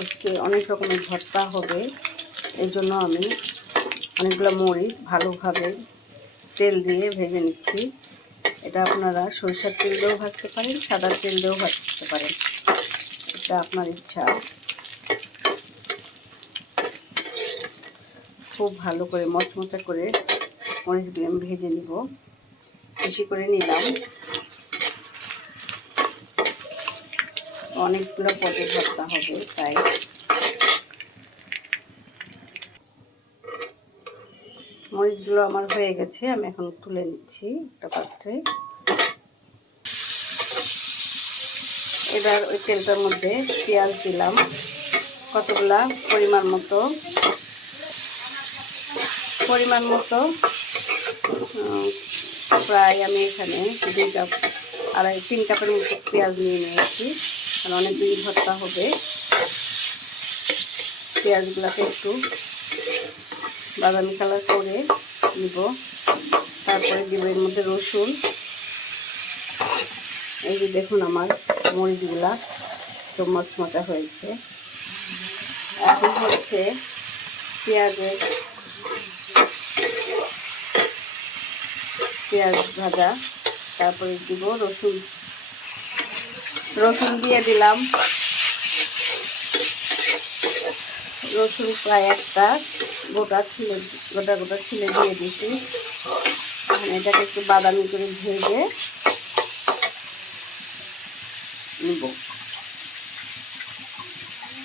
আজকে অনেক রকমের ভর্তা হবে, এই জন্য আমি অনেকগুলো মরিচ ভালোভাবে তেল দিয়ে ভেজে নিচ্ছি। এটা আপনারা সরিষার তেল দিয়েও ভাজতে পারেন, সাদা তেল দিয়েও ভাজতে পারেন, এটা আপনার ইচ্ছা। খুব ভালো করে মচমচা করে মরিচগুলো আমি ভেজে নিব, বেশি করে নিলাম। অনেকগুলো পদে ভর্তা হবে তাই। মরিচগুলো আমার হয়ে গেছে, আমি এখন তুলে নিচ্ছি একটা পাত্রে। এবার ওই তেলটার মধ্যে পেঁয়াজ দিলাম কতগুলা, পরিমাণ মতো প্রায় আমি এখানে 2 কাপ 3 কাপের মতো পেঁয়াজ নিয়ে নিয়েছি, কারণ অনেকদিন ভর্তা হবে। পেঁয়াজগুলোকে একটু বাদামি কালার করে নিব, তারপরে দিব এর মধ্যে রসুন। এই যে দেখুন আমার মরিচগুলা তো মচমচা হয়েছে। এখন হচ্ছে পেঁয়াজ ভাজা, তারপরে দিব রসুন দিয়ে দিলাম। রসুন প্রায় একটা গোটা ছিলে দিয়ে দিয়েছি। এটাকে একটু বাদামি করে ভেজে নিব।